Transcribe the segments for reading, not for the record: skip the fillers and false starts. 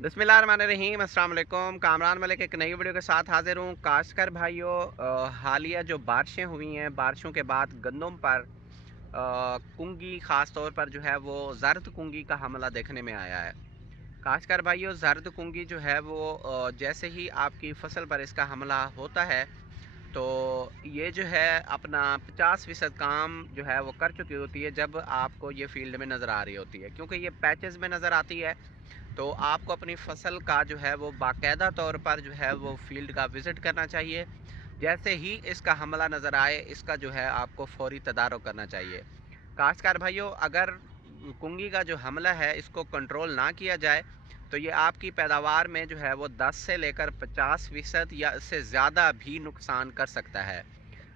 बिस्मिल्लाहिर्रहमानिर्रहीम, अस्सलाम वालेकुम। कामरान मलिक एक नई वीडियो के साथ हाजिर हूँ। काश्तकार भाइयों, हालिया जो बारिशें हुई हैं, बारिशों के बाद गंदम पर कुंगी ख़ास तौर पर जो है वो ज़र्द कुंगी का हमला देखने में आया है। काश्तकार भाइयों, ज़र्द कुंगी जो है वो जैसे ही आपकी फ़सल पर इसका हमला होता है तो ये जो है अपना 50% काम जो है वो कर चुकी होती है जब आपको ये फील्ड में नज़र आ रही होती है, क्योंकि ये पैचेस में नज़र आती है। तो आपको अपनी फ़सल का जो है वो बाकायदा तौर पर जो है वो फील्ड का विज़िट करना चाहिए। जैसे ही इसका हमला नज़र आए, इसका जो है आपको फ़ौरी तदारुक करना चाहिए। काश्तकार भाइयों, अगर कुंगी का जो हमला है इसको कंट्रोल ना किया जाए तो ये आपकी पैदावार में जो है वो 10 से लेकर 50% या इससे ज़्यादा भी नुकसान कर सकता है।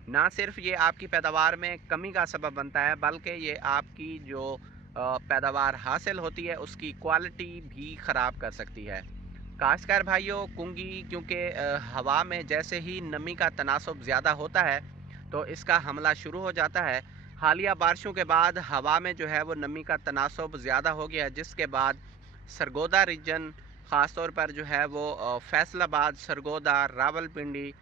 ना सिर्फ ये आपकी पैदावार में कमी का सबब बनता है, बल्कि ये आपकी जो पैदावार हासिल होती है उसकी क्वालिटी भी ख़राब कर सकती है। काश्तकार भाइयों, कुंगी क्योंकि हवा में जैसे ही नमी का तनासब ज़्यादा होता है तो इसका हमला शुरू हो जाता है। हालिया बारिशों के बाद हवा में जो है वो नमी का तनासब ज़्यादा हो गया, जिसके बाद सरगोदा रीजन ख़ास तौर पर जो है वो फैसलाबाद, सरगोदा, रावलपिंडी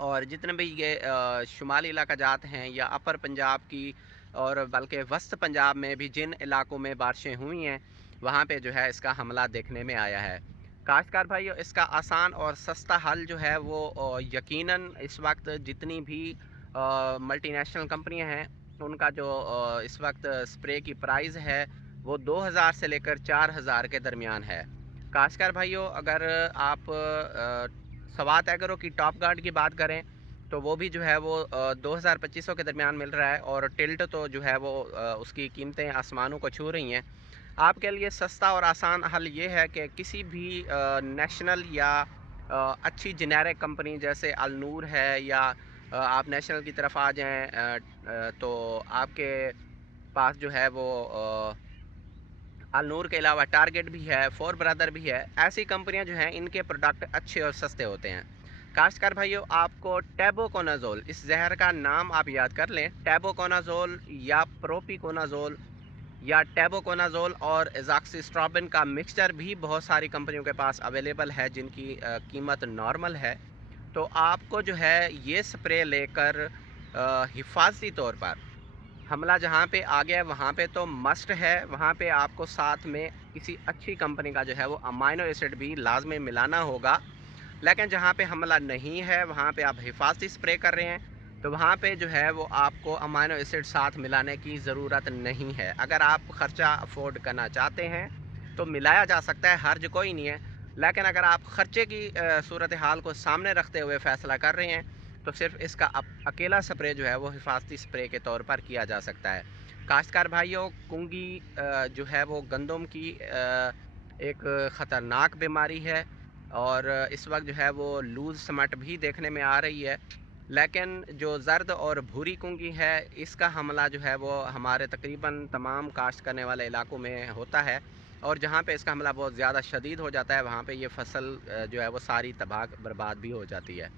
और जितने भी ये शुमाली इलाका जात हैं या अपर पंजाब की और बल्कि वस्त पंजाब में भी जिन इलाकों में बारिशें हुई हैं वहाँ पे जो है इसका हमला देखने में आया है। काश्तकार भाइयों, इसका आसान और सस्ता हल जो है वो यकीनन इस वक्त जितनी भी मल्टीनेशनल कंपनियां हैं उनका जो इस वक्त स्प्रे की प्राइस है वो 2000 से लेकर 4000 के दरमियान है। काश्तकार भाइयों, अगर आप सवात एग्रो की टॉप गार्ड की बात करें तो वो भी जो है वो 2000-2500 के दरमियान मिल रहा है, और टिल्ट तो जो है वो उसकी कीमतें आसमानों को छू रही हैं। आपके लिए सस्ता और आसान हल ये है कि किसी भी नेशनल या अच्छी जेनेरिक कंपनी जैसे अलनूर है या आप नेशनल की तरफ आ जाएं, तो आपके पास जो है वो अलनूर के अलावा टारगेट भी है, फोर ब्रदर भी है। ऐसी कंपनियां जो हैं इनके प्रोडक्ट अच्छे और सस्ते होते हैं। काश्तकार भाइयों, आपको टैबोकोनाजोल, इस जहर का नाम आप याद कर लें, टैबोकोनाजोल या प्रोपिकोनाजोल या टैबोकोनाजोल और एज़ॉक्सिस्ट्रोबिन का मिक्सचर भी बहुत सारी कंपनियों के पास अवेलेबल है जिनकी कीमत नॉर्मल है। तो आपको जो है ये स्प्रे लेकर हिफाजती तौर पर हमला जहाँ पे आ गया वहाँ पे तो मस्ट है, वहाँ पे आपको साथ में किसी अच्छी कंपनी का जो है वो अमाइनो एसिड भी लाजमी मिलाना होगा। लेकिन जहाँ पे हमला नहीं है वहाँ पे आप हिफाजती स्प्रे कर रहे हैं तो वहाँ पे जो है वो आपको अमाइनो एसिड साथ मिलाने की ज़रूरत नहीं है। अगर आप ख़र्चा अफोर्ड करना चाहते हैं तो मिलाया जा सकता है, हर्ज कोई नहीं है। लेकिन अगर आप ख़र्चे की सूरत हाल को सामने रखते हुए फ़ैसला कर रहे हैं तो सिर्फ इसका अकेला स्प्रे जो है वो हिफाजती स्प्रे के तौर पर किया जा सकता है। काश्तकार भाइयों, कुंगी जो है वो गंदम की एक ख़तरनाक बीमारी है, और इस वक्त जो है वो लूज़ स्मट भी देखने में आ रही है। लेकिन जो ज़र्द और भूरी कुंगी है इसका हमला जो है वो हमारे तकरीबन तमाम काश्त करने वाले इलाकों में होता है, और जहाँ पे इसका हमला बहुत ज़्यादा शदीद हो जाता है वहाँ पे ये फसल जो है वो सारी तबाह बर्बाद भी हो जाती है।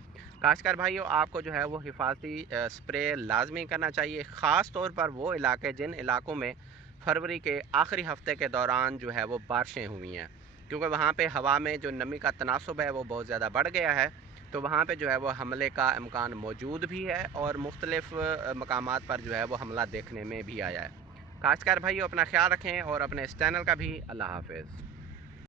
काश्तकार भाइयों, आपको जो है वो हिफाजती स्प्रे लाजमी करना चाहिए, ख़ास तौर पर वो इलाके जिन इलाकों में फरवरी के आखिरी हफ्ते के दौरान जो है वो बारिशें हुई हैं, क्योंकि वहाँ पे हवा में जो नमी का तनासब है वो बहुत ज़्यादा बढ़ गया है। तो वहाँ पे जो है वो हमले का इम्कान मौजूद भी है, और मुख्तलिफ़ मकामात पर जो है वो हमला देखने में भी आया है। काश्तकार भाइयों, अपना ख्याल रखें और अपने इस चैनल का भी। अल्लाह हाफ़िज़।